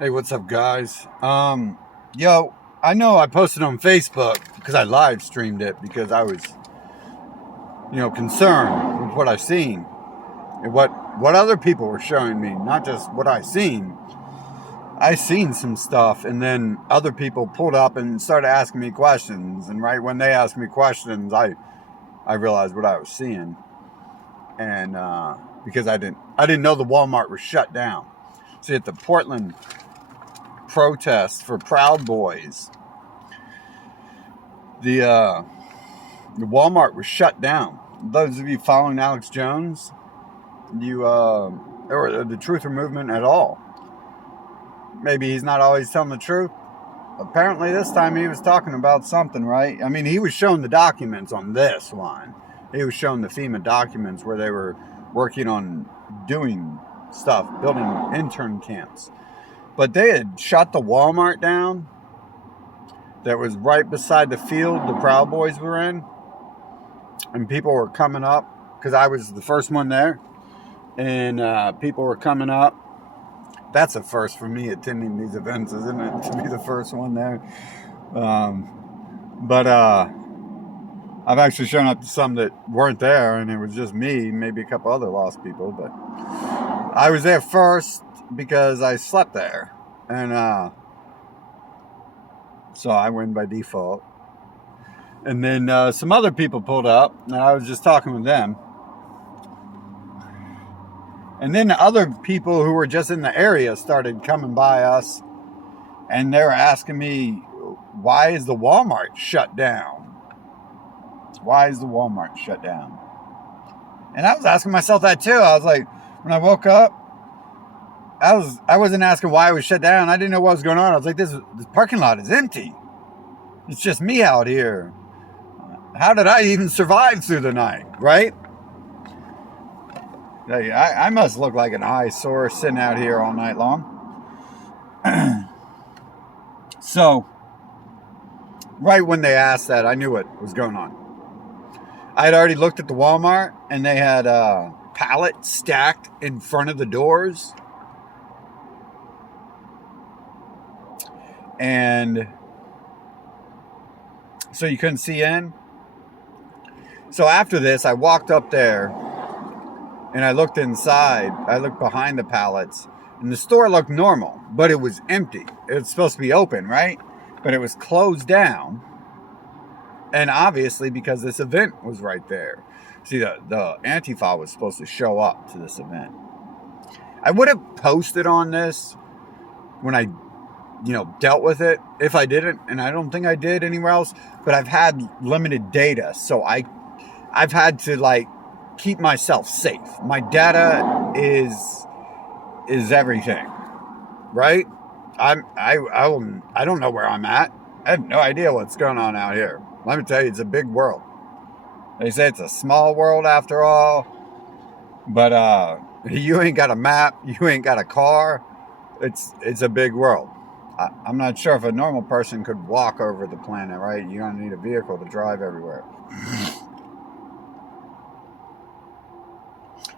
Hey, what's up, guys? Yo, I know I posted on Facebook because I live streamed it because I was, concerned with what I seen and what other people were showing me, not just what I seen. I seen some stuff, and then other people pulled up and started asking me questions. And right when they asked me questions, I realized what I was seeing, and because I didn't know the Walmart was shut down. See, at the Portland protest for Proud Boys, the Walmart was shut down. Those of you following Alex Jones, or the Truther movement at all, maybe he's not always telling the truth. Apparently, this time he was talking about something, right? I mean, he was showing the documents on this one. He was showing the FEMA documents where they were working on doing stuff, building intern camps. But they had shut the Walmart down that was right beside the field the Proud Boys were in. And people were coming up, because I was the first one there. And people were coming up. That's a first for me attending these events, isn't it? To be the first one there. But I've actually shown up to some that weren't there, and it was just me, maybe a couple other lost people. But I was there first because I slept there. And so I win by default. And then some other people pulled up, and I was just talking with them. And then other people who were just in the area started coming by us, and they were asking me, why is the Walmart shut down? Why is the Walmart shut down? And I was asking myself that too. I was like, when I woke up, I wasn't asking why it was shut down. I didn't know what was going on. I was like, this parking lot is empty. It's just me out here. How did I even survive through the night, right? I must look like an eyesore sitting out here all night long. So, right when they asked that, I knew what was going on. I had already looked at the Walmart, and they had pallets stacked in front of the doors. And so you couldn't see in. So after this, I walked up there and I looked inside. I looked behind the pallets, and the store looked normal, but it was empty. It was supposed to be open, right? But it was closed down. And obviously, because this event was right there. See, the Antifa was supposed to show up to this event. I would have posted on this when I dealt with it, if I didn't, and I don't think I did anywhere else, but I've had limited data, so I've had to keep myself safe. My data is everything, right? I don't know where I'm at. I have no idea what's going on out here. Let me tell you, it's a big world. They say it's a small world after all, but you ain't got a map, you ain't got a car. It's a big world. I'm not sure if a normal person could walk over the planet, right? You're going to need a vehicle to drive everywhere.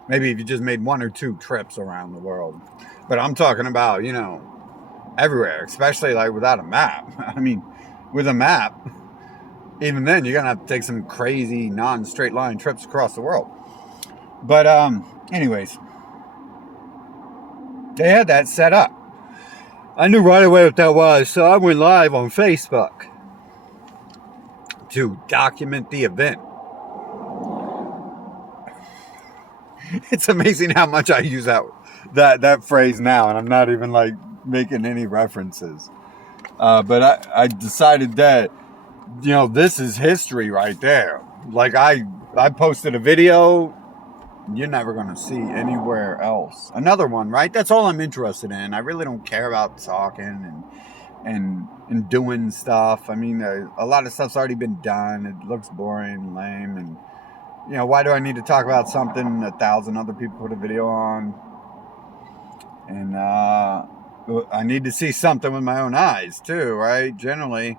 Maybe if you just made one or two trips around the world. But I'm talking about, everywhere, especially without a map. I mean, with a map, even then, you're going to have to take some crazy non-straight line trips across the world. But anyways, they had that set up. I knew right away what that was, so I went live on Facebook to document the event. It's amazing how much I use that phrase now, and I'm not even making any references. But I decided that, this is history right there. I posted a video you're never going to see anywhere else. Another one, right? That's all I'm interested in. I really don't care about talking and doing stuff. I mean, a lot of stuff's already been done. It looks boring and lame. And, why do I need to talk about something 1,000 other people put a video on? And I need to see something with my own eyes, too, right? Generally,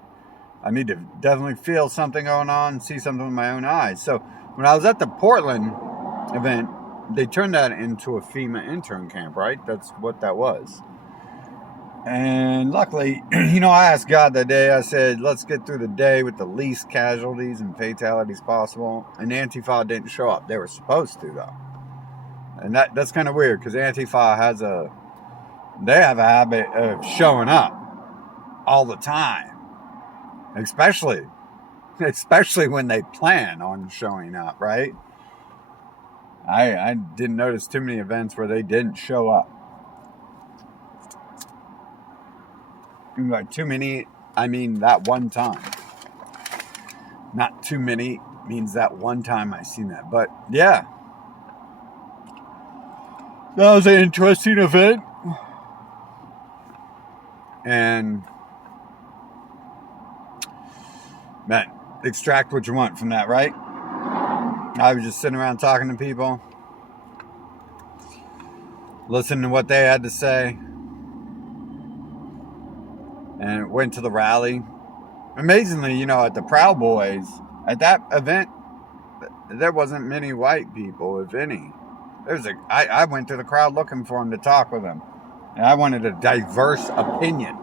I need to definitely feel something going on, see something with my own eyes. So when I was at the Portland event, they turned that into a FEMA intern camp, right? That's what that was. And luckily, I asked God that day, I said, let's get through the day with the least casualties and fatalities possible. And Antifa didn't show up. They were supposed to, though. And that's kind of weird, because Antifa they have a habit of showing up all the time. Especially when they plan on showing up, right? I didn't notice too many events where they didn't show up. By too many, I mean that one time. Not too many means that one time I seen that. But yeah, that was an interesting event. And man, extract what you want from that, right? I was just sitting around talking to people, listening to what they had to say, and went to the rally. Amazingly, at the Proud Boys, at that event, there wasn't many white people, if any. I went through the crowd looking for them to talk with them. And I wanted a diverse opinion.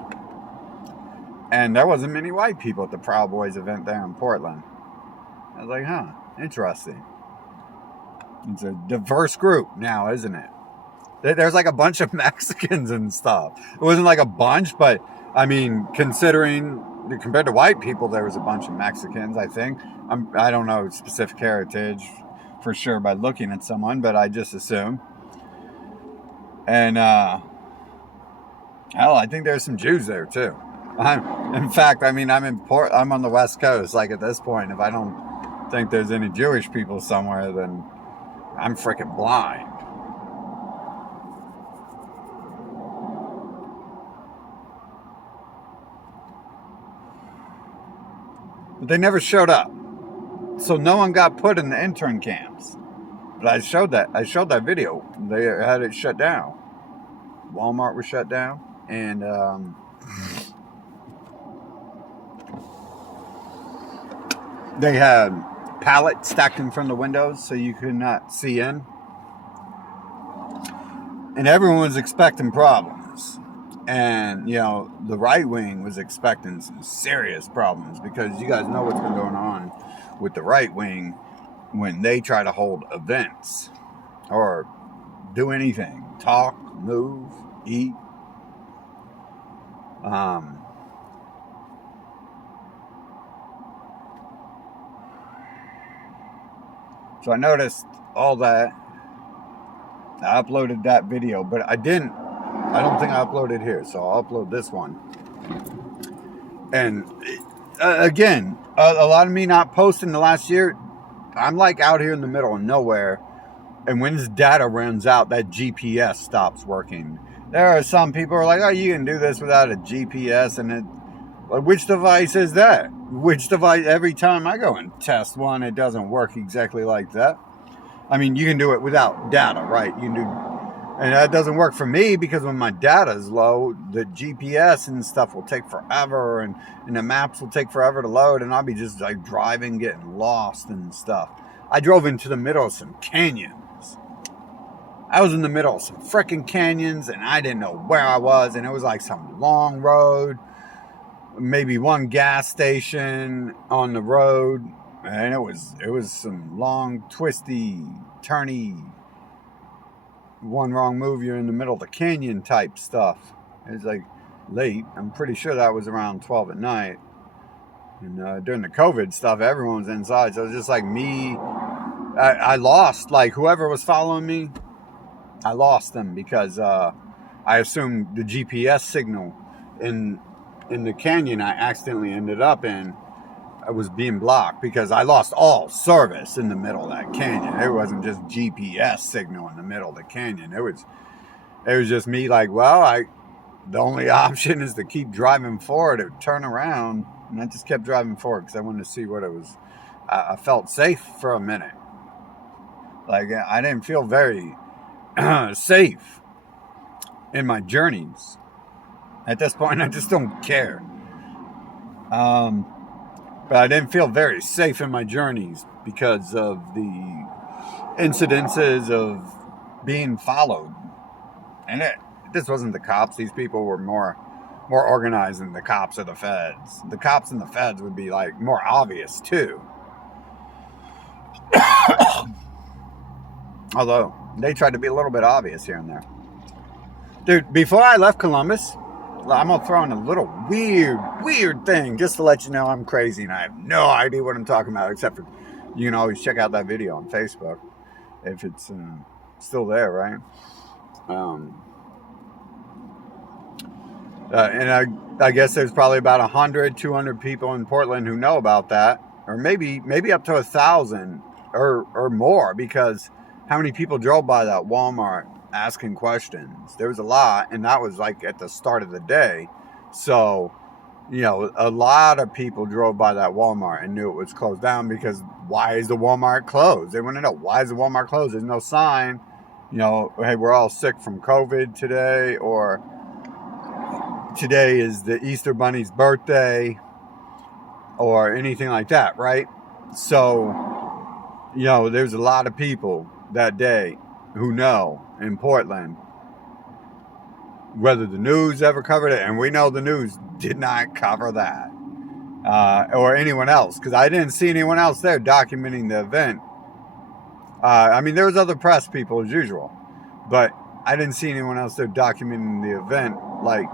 And there wasn't many white people at the Proud Boys event there in Portland. I was like, interesting. It's a diverse group now, isn't it? There's like a bunch of Mexicans and stuff. It wasn't like a bunch, but I mean, compared to white people, there was a bunch of Mexicans, I think. I don't know specific heritage for sure by looking at someone, but I just assume. And, hell, I think there's some Jews there too. I'm on the West Coast. Like at this point, if I don't think there's any Jewish people somewhere, then I'm freaking blind. But they never showed up. So no one got put in the intern camps. But I showed that video. They had it shut down. Walmart was shut down. And they had pallets stacked in front of the windows so you could not see in. And everyone was expecting problems. And, the right wing was expecting some serious problems, because you guys know what's been going on with the right wing when they try to hold events or do anything, talk, move, eat. So I noticed all that. I uploaded that video, but I don't think I uploaded here, so I'll upload this one. And again, a lot of me not posting the last year, I'm like out here in the middle of nowhere, and when this data runs out, that GPS stops working. There are some people who are like, oh, you can do this without a GPS, and which device is that? Which device? Every time I go and test one, it doesn't work exactly like that. I mean, you can do it without data, right? And that doesn't work for me, because when my data is low, the GPS and stuff will take forever, and the maps will take forever to load, and I'll be just like driving, getting lost and stuff. I drove into the middle of some canyons. I was in the middle of some freaking canyons, and I didn't know where I was, and it was like some long road, maybe one gas station on the road, and it was some long, twisty, turny, one wrong move, you're in the middle of the canyon type stuff. It's like late. I'm pretty sure that was around 12 at night. And during the COVID stuff, everyone was inside. So it was just like me. I lost, like whoever was following me, I lost them, because I assumed the GPS signal in the canyon I accidentally ended up in, I was being blocked, because I lost all service in the middle of that canyon. It wasn't just GPS signal in the middle of the canyon. It was just me like, well, the only option is to keep driving forward or turn around. And I just kept driving forward because I wanted to see what it was. I felt safe for a minute. Like, I didn't feel very safe in my journeys. At this point, I just don't care. But I didn't feel very safe in my journeys because of the incidences of being followed. And this wasn't the cops. These people were more more organized than the cops or the feds. The cops and the feds would be like more obvious too. Although they tried to be a little bit obvious here and there. Dude, before I left Columbus, I'm going to throw in a little weird thing just to let you know I'm crazy and I have no idea what I'm talking about, except for you can always check out that video on Facebook if it's still there, right? And I guess there's probably about 100, 200 people in Portland who know about that, or maybe up to 1,000 or more, because how many people drove by that Walmart asking questions? There was a lot, and that was like at the start of the day. So, you know, a lot of people drove by that Walmart and knew it was closed down, because why is the Walmart closed? They want to know, why is the Walmart closed? There's no sign, you know, hey, we're all sick from COVID today, or today is the Easter Bunny's birthday, or anything like that, right? So, you know, there's a lot of people that day who know in Portland, whether the news ever covered it, and we know the news did not cover that, or anyone else, because I didn't see anyone else there documenting the event. I mean, there was other press people as usual, but I didn't see anyone else there documenting the event like,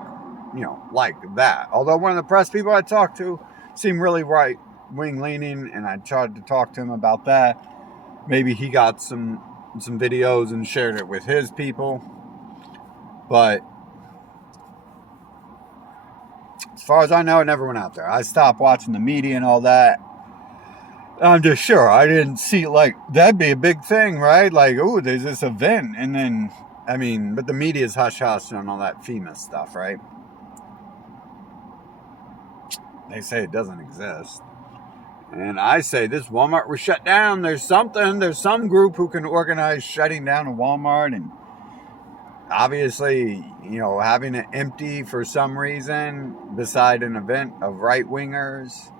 you know, like that. Although one of the press people I talked to seemed really right-wing leaning, and I tried to talk to him about that. Maybe he got some videos and shared it with his people. But as far as I know, it never went out there. I stopped watching the media and all that. I'm just sure I didn't see, like, that'd be a big thing, right? Like, oh, there's this event. And then, I mean, but the media's hush-hush on all that FEMA stuff, right? They say it doesn't exist. And I say this Walmart was shut down. There's some group who can organize shutting down a Walmart, and obviously, you know, having it empty for some reason beside an event of right-wingers.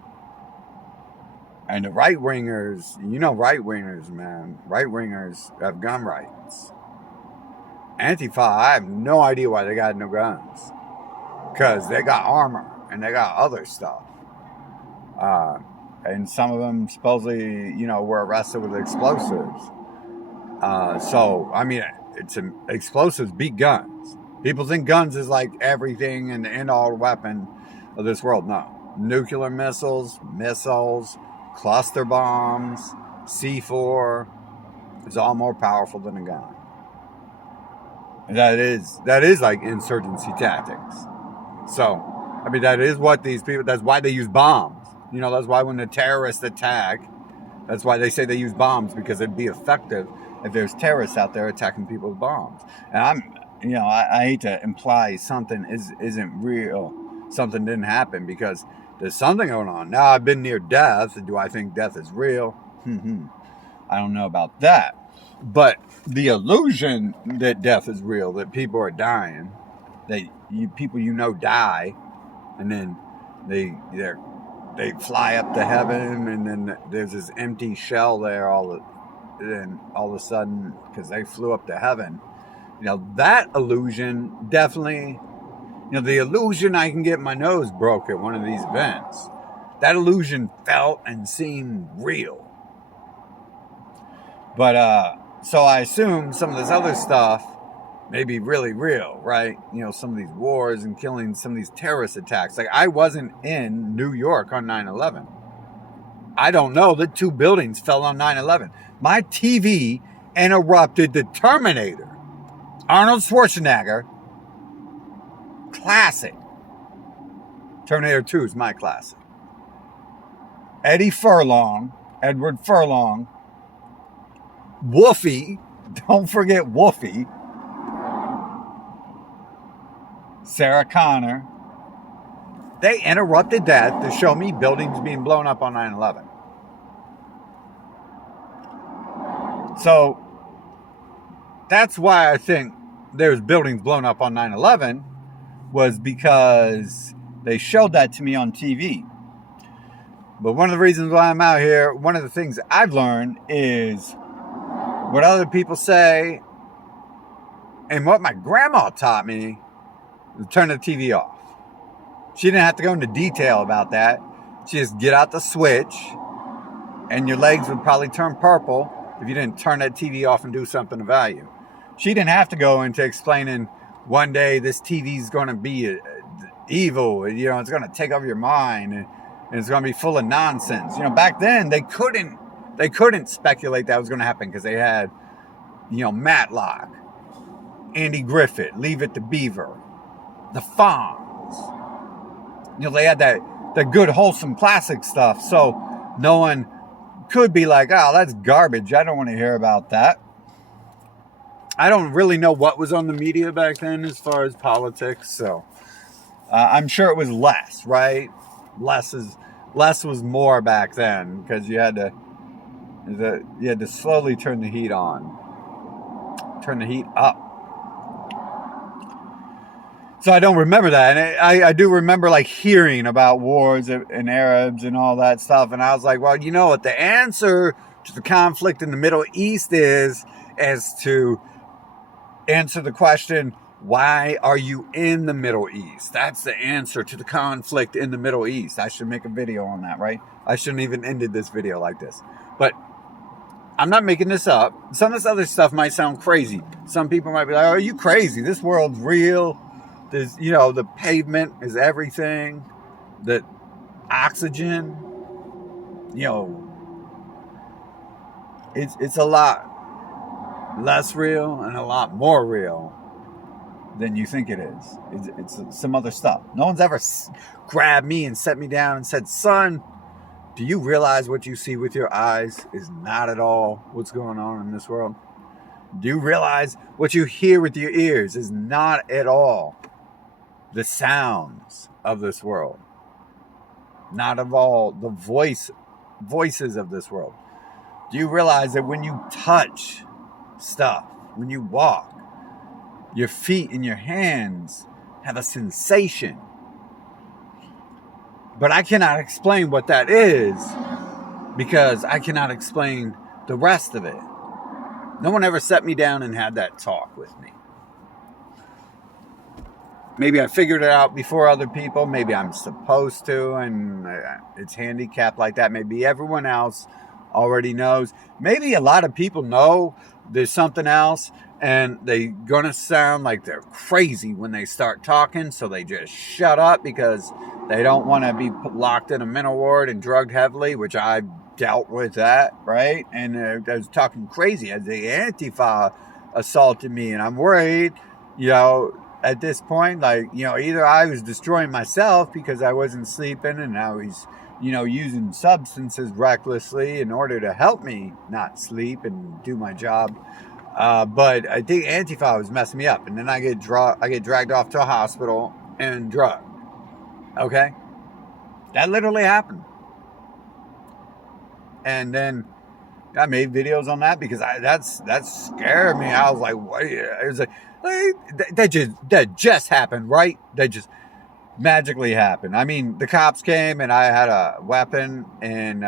And the right-wingers, you know, right-wingers, man. Right-wingers have gun rights. Antifa, I have no idea why they got no guns. Because they got armor and they got other stuff. And some of them supposedly, you know, were arrested with explosives. So, I mean, explosives beat guns. People think guns is like everything and the end-all weapon of this world. No. Nuclear missiles, cluster bombs, C4, it's all more powerful than a gun. And that is like insurgency tactics. So, I mean, that is what these people, that's why they use bombs. You know, that's why when the terrorists attack, that's why they say they use bombs, because it'd be effective if there's terrorists out there attacking people with bombs. And I hate to imply something isn't real, something didn't happen, because there's something going on. Now, I've been near death. Do I think death is real? I don't know about that. But the illusion that death is real, that people are dying, that people you know die, and then they fly up to heaven, and then there's this empty shell there all of a sudden, because they flew up to heaven. You know, that illusion definitely, you know, the illusion I can get my nose broke at one of these events, that illusion felt and seemed real. But, so I assume some of this other stuff may be really real, right? You know, some of these wars and killing, some of these terrorist attacks. Like, I wasn't in New York on 9/11. I don't know that 2 buildings fell on 9/11. My TV interrupted the Terminator. Arnold Schwarzenegger. Classic. Terminator 2 is my classic. Edward Furlong. Woofy. Don't forget Woofy. Sarah Connor. They interrupted that to show me buildings being blown up on 9/11. So that's why I think there's buildings blown up on 9/11, was because they showed that to me on TV. But one of the reasons why I'm out here, one of the things I've learned is what other people say, and what my grandma taught me, is turn the TV off. She didn't have to go into detail about that. She just get out the switch, and your legs would probably turn purple if you didn't turn that TV off and do something of value. She didn't have to go into explaining one day this TV is going to be evil. You know, it's going to take over your mind, and it's going to be full of nonsense. You know, back then they couldn't speculate that was going to happen because they had, you know, Matlock, Andy Griffith, Leave It to Beaver, the Fonz. You know, they had that good wholesome classic stuff. So no one could be like, oh, that's garbage. I don't want to hear about that. I don't really know what was on the media back then as far as politics. So I'm sure it was less, right? Less was more back then because you had to slowly turn the heat on, turn the heat up. So I don't remember that. And I do remember like hearing about wars and Arabs and all that stuff. And I was like, well, you know what the answer to the conflict in the Middle East is to answer the question, why are you in the Middle East? That's the answer to the conflict in the Middle East. I should make a video on that, right? I shouldn't even ended this video like this. But I'm not making this up. Some of this other stuff might sound crazy. Some people might be like, oh, are you crazy? This world's real. There's, you know, the pavement is everything. The oxygen, you know, it's a lot less real and a lot more real than you think it is. It's some other stuff. No one's ever grabbed me and set me down and said, son, do you realize what you see with your eyes is not at all what's going on in this world? Do you realize what you hear with your ears is not at all the sounds of this world? Not of all the voices of this world. Do you realize that when you touch stuff, when you walk, your feet and your hands have a sensation? But I cannot explain what that is because I cannot explain the rest of it. No one ever set me down and had that talk with me. Maybe I figured it out before other people. Maybe I'm supposed to, and it's handicapped like that. Maybe everyone else already knows. Maybe a lot of people know there's something else, and they're going to sound like they're crazy when they start talking, so they just shut up because they don't want to be locked in a mental ward and drugged heavily, which I've dealt with that, right? And I was talking crazy as the Antifa assaulted me, and I'm worried, you know, at this point, like, you know, either I was destroying myself because I wasn't sleeping and I was, you know, using substances recklessly in order to help me not sleep and do my job. But I think Antifa was messing me up. And then I get dragged off to a hospital and drugged. Okay? That literally happened. And then I made videos on that because that scared me. I was like, what? It was like, that just happened, right? That just magically happened. I mean, the cops came and I had a weapon, and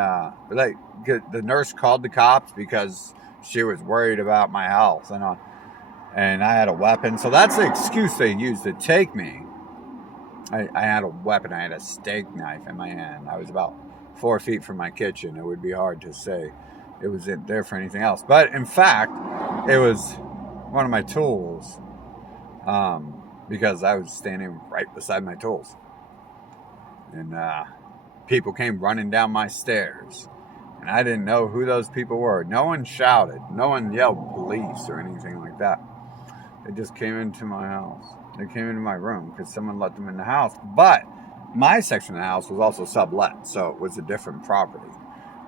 like the nurse called the cops because she was worried about my health, and I had a weapon. So that's the excuse they used to take me. I had a weapon. I had a steak knife in my hand. I was about 4 feet from my kitchen. It would be hard to say it was in there for anything else, but in fact, it was one of my tools. Because I was standing right beside my tools. And people came running down my stairs. And I didn't know who those people were. No one shouted. No one yelled police or anything like that. They just came into my house. They came into my room because someone let them in the house. But my section of the house was also sublet. So it was a different property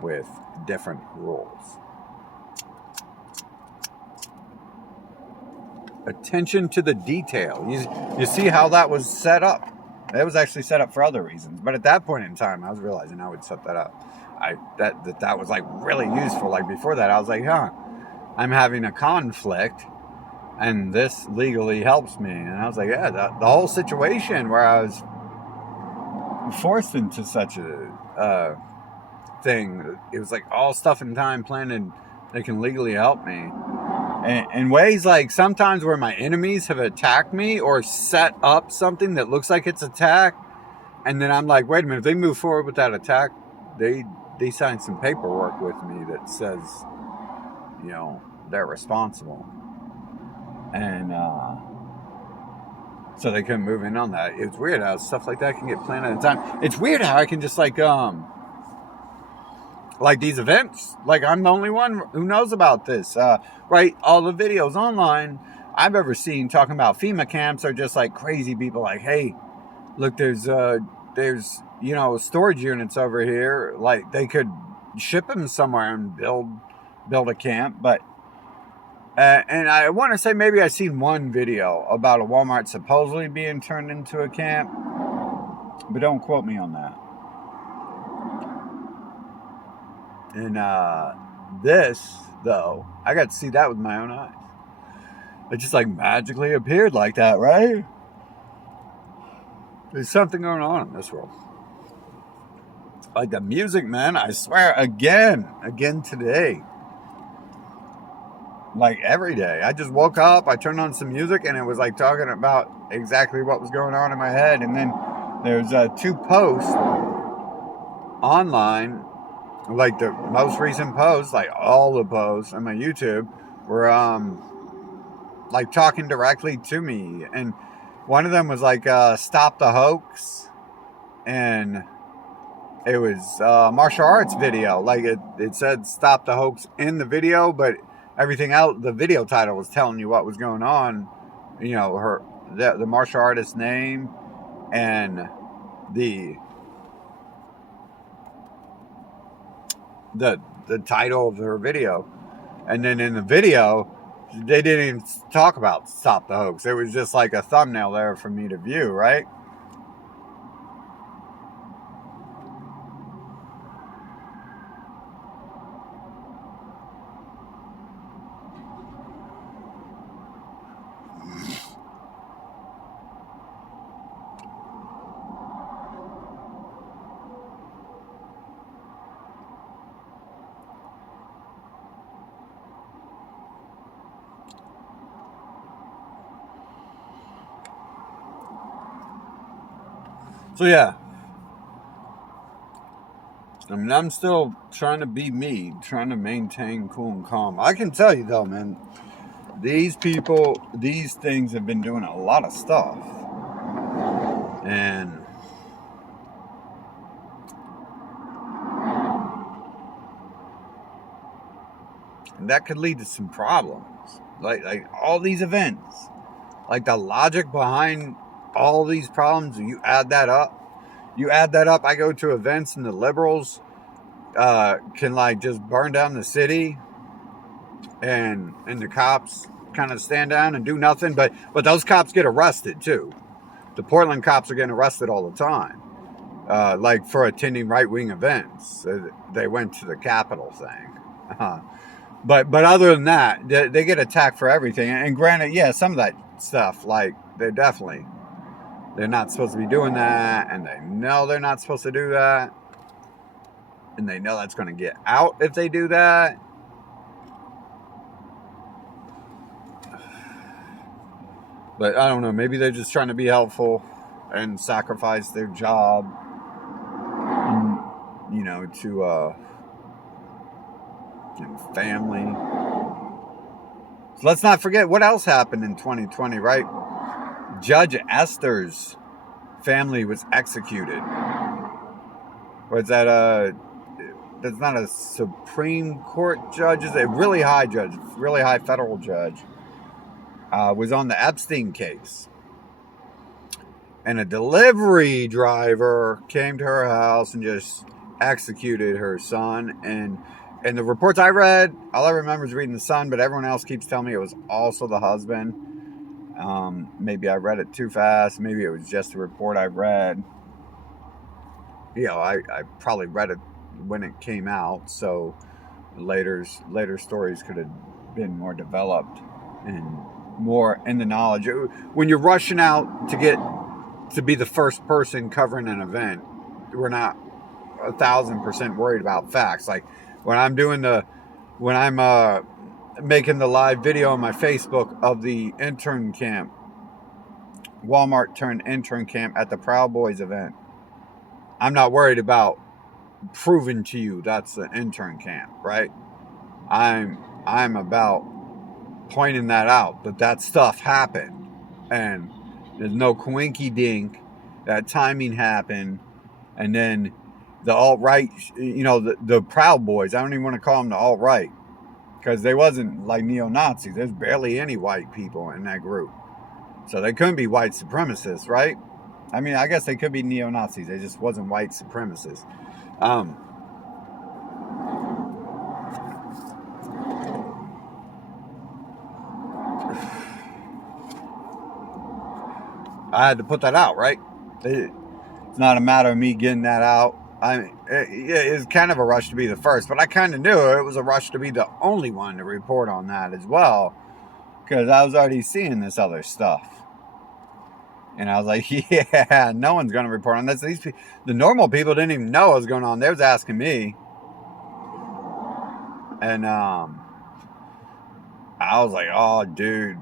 with different rules. Attention to the detail. You see how that was set up. It was actually set up for other reasons, but at that point in time, I was realizing I would set that up. That was like really useful. Like before that, I was like, I'm having a conflict, and this legally helps me. And I was like, yeah, the whole situation where I was forced into such a thing, it was like all stuff and time planted that can legally help me. In ways like sometimes where my enemies have attacked me or set up something that looks like it's attack, And then I'm like, wait a minute, if they move forward with that attack, they signed some paperwork with me that says, you know, they're responsible. And so they couldn't move in on that. It's weird how stuff like that can get planned at a time. It's weird how I can just like these events, like I'm the only one who knows about this, right? All the videos online I've ever seen talking about FEMA camps are just like crazy people like, hey, look, there's you know, storage units over here, like they could ship them somewhere and build a camp. But and I want to say maybe I've seen one video about a Walmart supposedly being turned into a camp, but don't quote me on that. And this, though, I got to see that with my own eyes. It just like magically appeared like that, right? There's something going on in this world. Like the music, man, I swear, again today. Like every day. I just woke up, I turned on some music, and it was like talking about exactly what was going on in my head. And then there's 2 posts online, like the most recent posts, like all the posts on my YouTube were like talking directly to me. And one of them was like stop the hoax, and it was a martial arts video. Like it said stop the hoax in the video, but everything else, the video title was telling you what was going on. You know, the martial artist's name and the title of her video. And then in the video, they didn't even talk about stop the hoax. It was just like a thumbnail there for me to view, right? So yeah, I mean, I'm still trying to be me, trying to maintain cool and calm. I can tell you though, man, these people, these things have been doing a lot of stuff. And that could lead to some problems. Like all these events, like the logic behind all these problems, you add that up. I go to events and the liberals can like just burn down the city, and the cops kind of stand down and do nothing. But those cops get arrested too. The Portland cops are getting arrested all the time, like for attending right-wing events. They went to the Capitol thing. But other than that, they get attacked for everything. And granted, yeah, some of that stuff, like they're not supposed to be doing that, and they know they're not supposed to do that, and they know that's going to get out if they do that. But I don't know, maybe they're just trying to be helpful and sacrifice their job, you know, to family. So let's not forget what else happened in 2020, right? Judge Esther's family was executed. Or is that that's not a Supreme Court judge, it's a really high judge, really high federal judge, was on the Epstein case. And a delivery driver came to her house and just executed her son. And the reports I read, all I remember is reading the son, but everyone else keeps telling me it was also the husband. Maybe I read it too fast. Maybe it was just a report I read. You know, I probably read it when it came out, so later stories could have been more developed and more in the knowledge. When you're rushing out to be the first person covering an event, we're not 1,000% worried about facts. Like when I'm making the live video on my Facebook of the intern camp, Walmart turned intern camp at the Proud Boys event. I'm not worried about proving to you that's an intern camp, right? I'm about pointing that out, that stuff happened, and there's no coinky dink. That timing happened, and then the alt right, the Proud Boys. I don't even want to call them the alt right because they wasn't like neo Nazis. There's barely any white people in that group, so they couldn't be white supremacists, right? I mean, I guess they could be neo Nazis. They just wasn't white supremacists. Um, I had to put that out, right? It's not a matter of me getting that out. It's kind of a rush to be the first, but I kind of knew it was a rush to be the only one to report on that as well, because I was already seeing this other stuff. And I was like, yeah, no one's going to report on this. The normal people didn't even know what was going on. They was asking me. And I was like, oh, dude.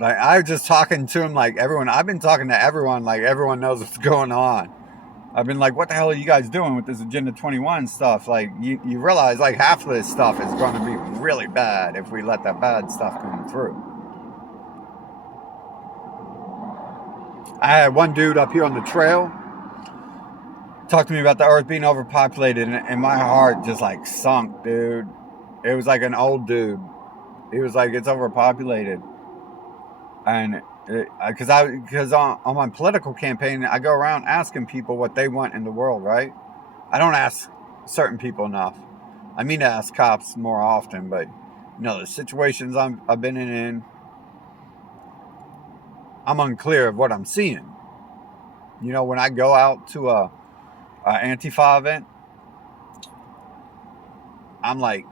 Like, I was just talking to him like everyone. I've been talking to everyone like everyone knows what's going on. I've been like, what the hell are you guys doing with this Agenda 21 stuff? Like, you realize like half of this stuff is going to be really bad if we let that bad stuff come through. I had one dude up here on the trail talk to me about the earth being overpopulated, and my heart just like sunk, dude. It was like an old dude. He was like, it's overpopulated. And because on my political campaign, I go around asking people what they want in the world, right? I don't ask certain people enough. I mean to ask cops more often, but the situations I've been in, I'm unclear of what I'm seeing. When I go out to a Antifa event, I'm like,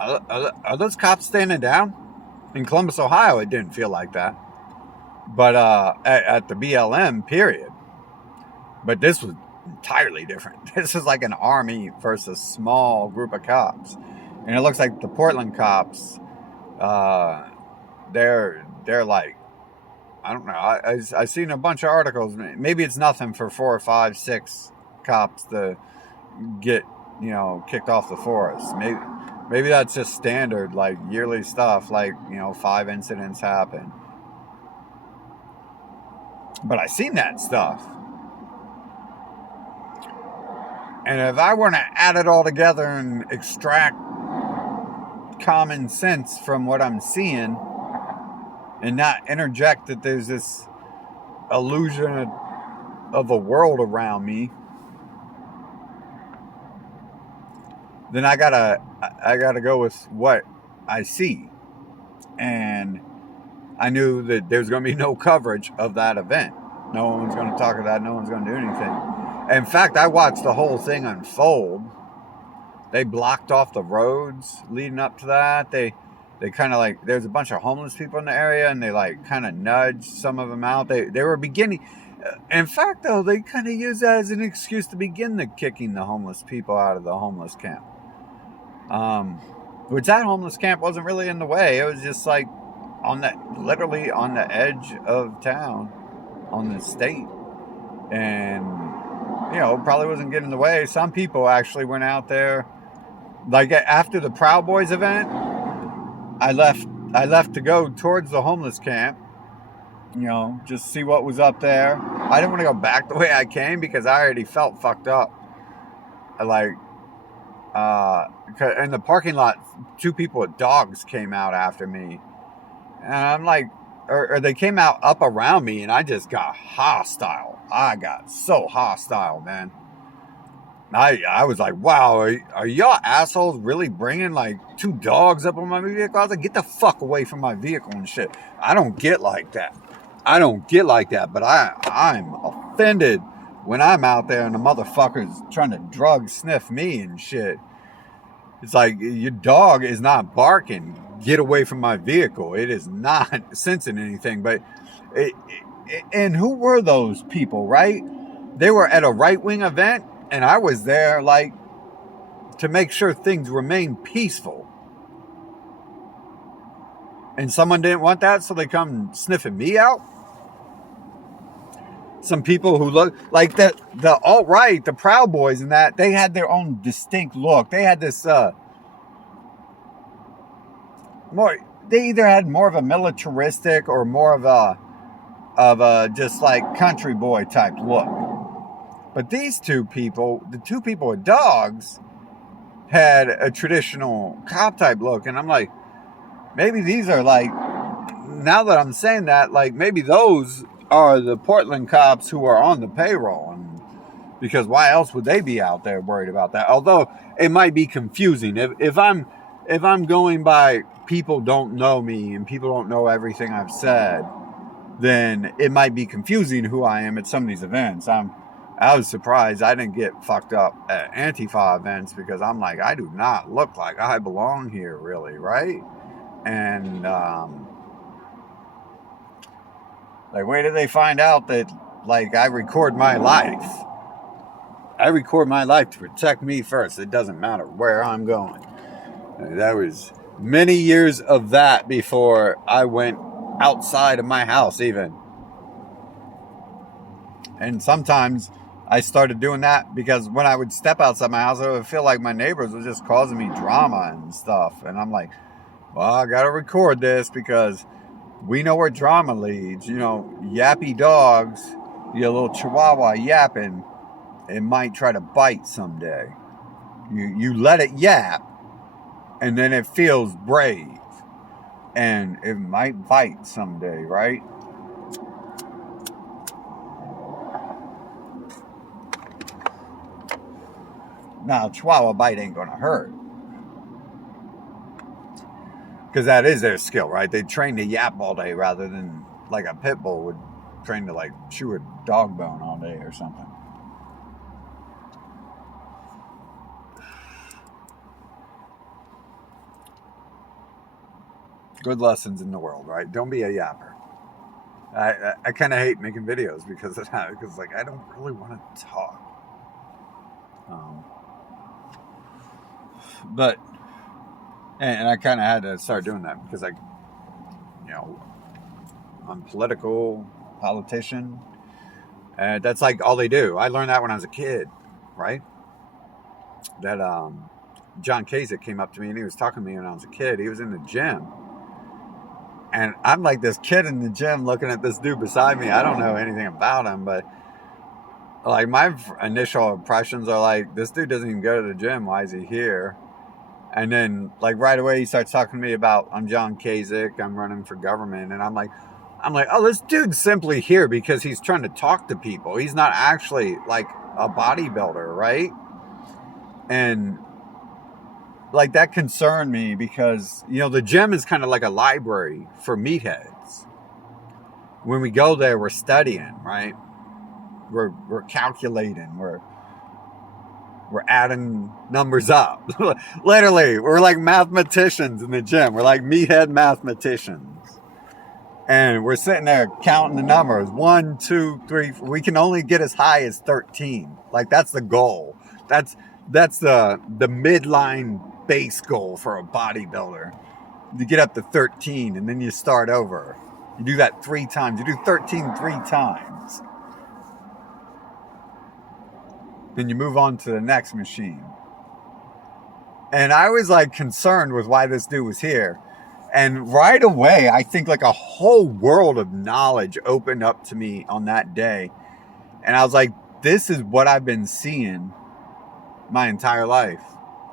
are those cops standing down? In Columbus, Ohio, it didn't feel like that. But at the BLM, period. But this was entirely different. This is like an army versus a small group of cops. And it looks like the Portland cops, they're like, I don't know. I've seen a bunch of articles. Maybe it's nothing for 4 or 5, 6 cops to get, kicked off the force. Maybe that's just standard, like yearly stuff. Like 5 incidents happen. But I seen that stuff. And if I were to add it all together and extract common sense from what I'm seeing and not interject that there's this illusion of a world around me, then I gotta go with what I see. And I knew that there's going to be no coverage of that event. No one's going to talk about that. No one's going to do anything. In fact, I watched the whole thing unfold. They blocked off the roads leading up to that. They kind of like, there's a bunch of homeless people in the area, and they like kind of nudged some of them out. They were beginning. In fact, though, they kind of used that as an excuse to begin the kicking the homeless people out of the homeless camp. Which that homeless camp wasn't really in the way. It was just like literally on the edge of town, on the state, and probably wasn't getting in the way. Some people actually went out there, like after the Proud Boys event. I left to go towards the homeless camp, just see what was up there. I didn't want to go back the way I came because I already felt fucked up. In the parking lot, 2 people with dogs came out after me. And I'm like, or they came out up around me, and I just got hostile. I got so hostile, man. I was like, wow, are y'all assholes really bringing like 2 dogs up on my vehicle? I was like, get the fuck away from my vehicle and shit. I don't get like that. But I'm offended when I'm out there and the motherfucker's trying to drug sniff me and shit. It's like, your dog is not barking. Get away from my vehicle. It is not sensing anything. But and who were those people, right? They were at a right-wing event, and I was there like to make sure things remain peaceful. And someone didn't want that, so they come sniffing me out. some people who look like the alt-right, the Proud Boys and that, they had their own distinct look. They had this more, they either had more of a militaristic or more of a just like country boy type look. But these two people, the two people with dogs, had a traditional cop type look. And I'm like, maybe these are like, now that I'm saying that, like maybe those are the Portland cops who are on the payroll. And because why else would they be out there worried about that? Although it might be confusing. If I'm going by people don't know me and people don't know everything I've said, then it might be confusing who I am at some of these events. I was surprised I didn't get fucked up at Antifa events because I'm like, I do not look like I belong here, really, right? And like, where did they find out that like I record my life? I record my life to protect me first. It doesn't matter where I'm going. That was many years of that before I went outside of my house even. And sometimes I started doing that because when I would step outside my house, I would feel like my neighbors were just causing me drama and stuff. And I'm like, well, I got to record this because we know where drama leads. You know, yappy dogs, your little chihuahua yapping, it might try to bite someday. You let it yap, and then it feels brave. And it might bite someday, right? Now, Chihuahua bite ain't gonna hurt. Because that is their skill, right? They train to yap all day rather than like a pit bull would train to like chew a dog bone all day or something. Good lessons in the world, right? Don't be a yapper. I kind of hate making videos because of that. Because like I don't really want to talk. But and I kind of had to start doing that because I'm politician. That's like all they do. I learned that when I was a kid, right? That John Kasich came up to me and he was talking to me when I was a kid. He was in the gym. And I'm like this kid in the gym looking at this dude beside me. I don't know anything about him, but like my initial impressions are like, this dude doesn't even go to the gym. Why is he here? And then like right away he starts talking to me about I'm John Kasich, I'm running for government, and I'm like, oh, this dude's simply here because he's trying to talk to people. He's not actually like a bodybuilder, right? And like that concerned me because the gym is kind of like a library for meatheads. When we go there, we're studying, right? We're calculating, we're adding numbers up. Literally, we're like mathematicians in the gym. We're like meathead mathematicians. And we're sitting there counting the numbers. 1, 2, 3. We can only get as high as 13. Like that's the goal. That's the midline base goal for a bodybuilder. You get up to 13 and then you start over. You do that 3 times. You do 13 3 times. Then you move on to the next machine. And I was like concerned with why this dude was here. And right away, I think like a whole world of knowledge opened up to me on that day. And I was like, this is what I've been seeing my entire life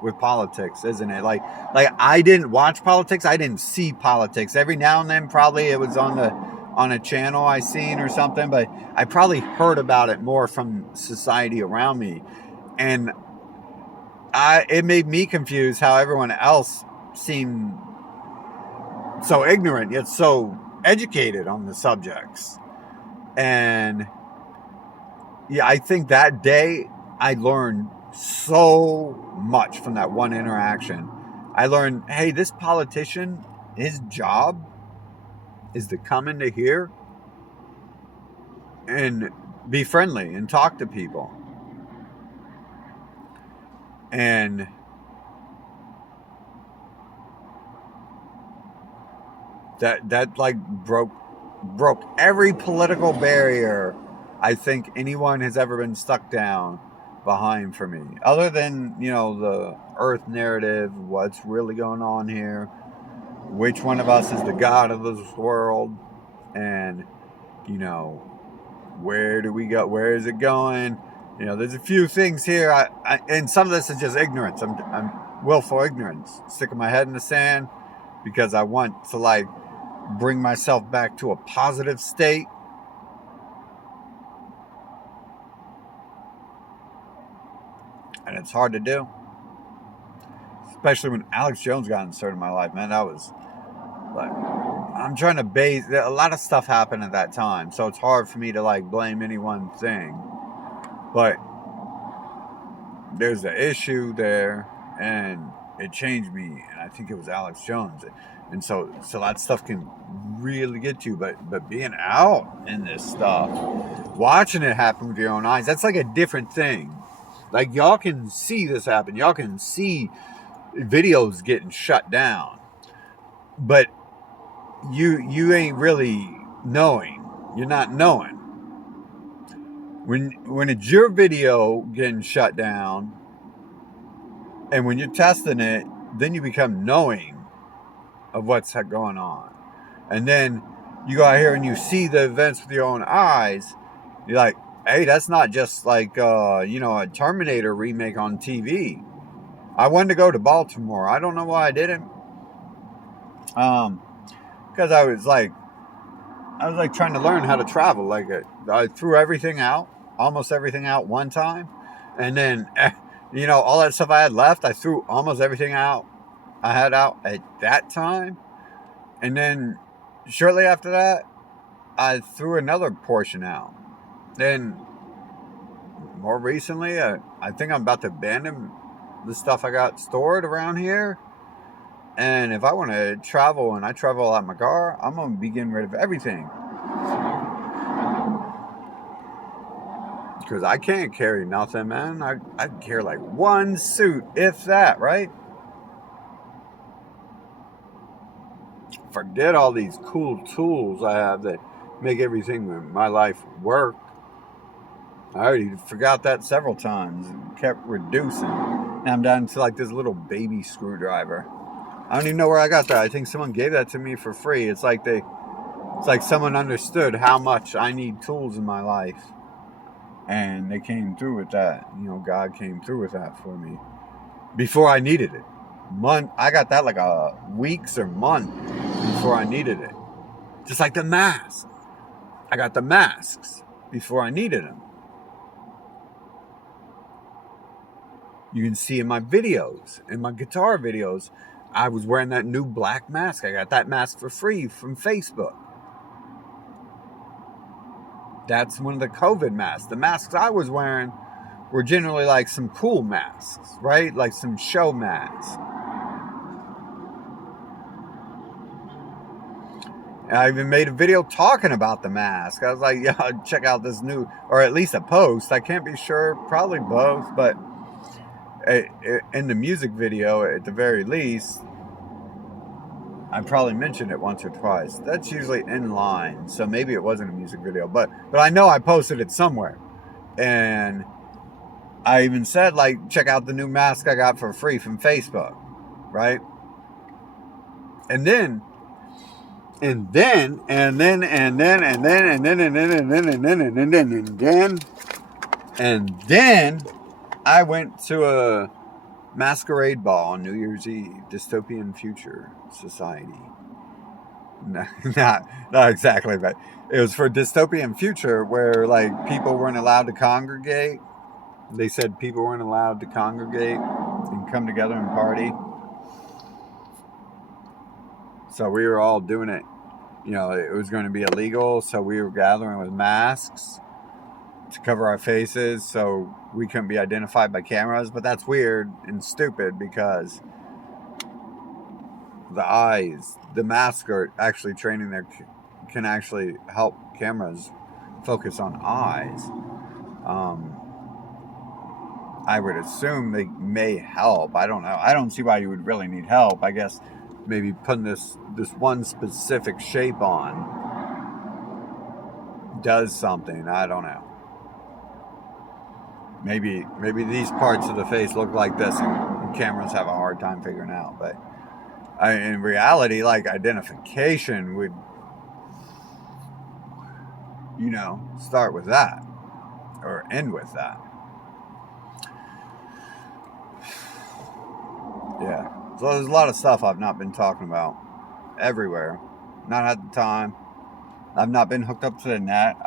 with politics, isn't it? Like I didn't watch politics. I didn't see politics. Every now and then, probably it was on a channel I seen or something, but I probably heard about it more from society around me. And it made me confused how everyone else seemed so ignorant yet so educated on the subjects. And yeah, I think that day I learned so much from that one interaction. I learned, hey, this politician, his job is to come into here and be friendly and talk to people. And that like broke every political barrier I think anyone has ever been stuck down behind for me. Other than, the Earth narrative, what's really going on here, which one of us is the god of this world, and, where do we go? Where is it going? There's a few things here, and some of this is just ignorance. I'm willful ignorance, sticking my head in the sand because I want to bring myself back to a positive state. And it's hard to do, especially when Alex Jones got inserted in my life, man. That was like, I'm trying to base, a lot of stuff happened at that time, so it's hard for me to blame any one thing. But there's an issue there, and it changed me, and I think it was Alex Jones. And so that stuff can really get you, but being out in this stuff, watching it happen with your own eyes, that's like a different thing. Y'all can see this happen. Y'all can see videos getting shut down. But you ain't really knowing. You're not knowing. When it's your video getting shut down, and when you're testing it, then you become knowing of what's going on. And then you go out here and you see the events with your own eyes. You're like, hey, that's not just a Terminator remake on TV. I wanted to go to Baltimore. I don't know why I didn't. Because I was trying to learn how to travel. I threw everything out, almost everything out one time. And then, all that stuff I had left, I threw almost everything out I had out at that time. And then shortly after that, I threw another portion out. Then, more recently, I think I'm about to abandon the stuff I got stored around here. And if I want to travel, and I travel out in my car, I'm going to be getting rid of everything. Because I can't carry nothing, man. I carry one suit, if that, right? Forget all these cool tools I have that make everything in my life work. I already forgot that several times and kept reducing. Now I'm down to this little baby screwdriver. I don't even know where I got that. I think someone gave that to me for free. It's like someone understood how much I need tools in my life. And they came through with that. God came through with that for me. Before I needed it. I got that weeks or months before I needed it. Just like the mask. I got the masks before I needed them. You can see in my videos, in my guitar videos, I was wearing that new black mask. I got that mask for free from Facebook. That's one of the COVID masks. The masks I was wearing were generally some cool masks, right? Some show masks. I even made a video talking about the mask. I was like, yeah, check out this new, or at least a post. I can't be sure, probably both, but in the music video, at the very least, I probably mentioned it once or twice. That's usually in line, so maybe it wasn't a music video, but I know I posted it somewhere. And I even said, check out the new mask I got for free from Facebook, right? And then I went to a masquerade ball on New Year's Eve, Dystopian Future Society. No, not exactly, but it was for Dystopian Future where people weren't allowed to congregate. They said people weren't allowed to congregate and come together and party. So we were all doing it. It was going to be illegal, so we were gathering with masks to cover our faces so we couldn't be identified by cameras. But that's weird and stupid because the masks are actually training can actually help cameras focus on eyes. I would assume they may help. I don't know. I don't see why you would really need help. I guess maybe putting this one specific shape on does something. I don't know. Maybe these parts of the face look like this, and cameras have a hard time figuring out. But in reality, like, identification would, start with that or end with that. Yeah. So there's a lot of stuff I've not been talking about everywhere. Not at the time. I've not been hooked up to the net.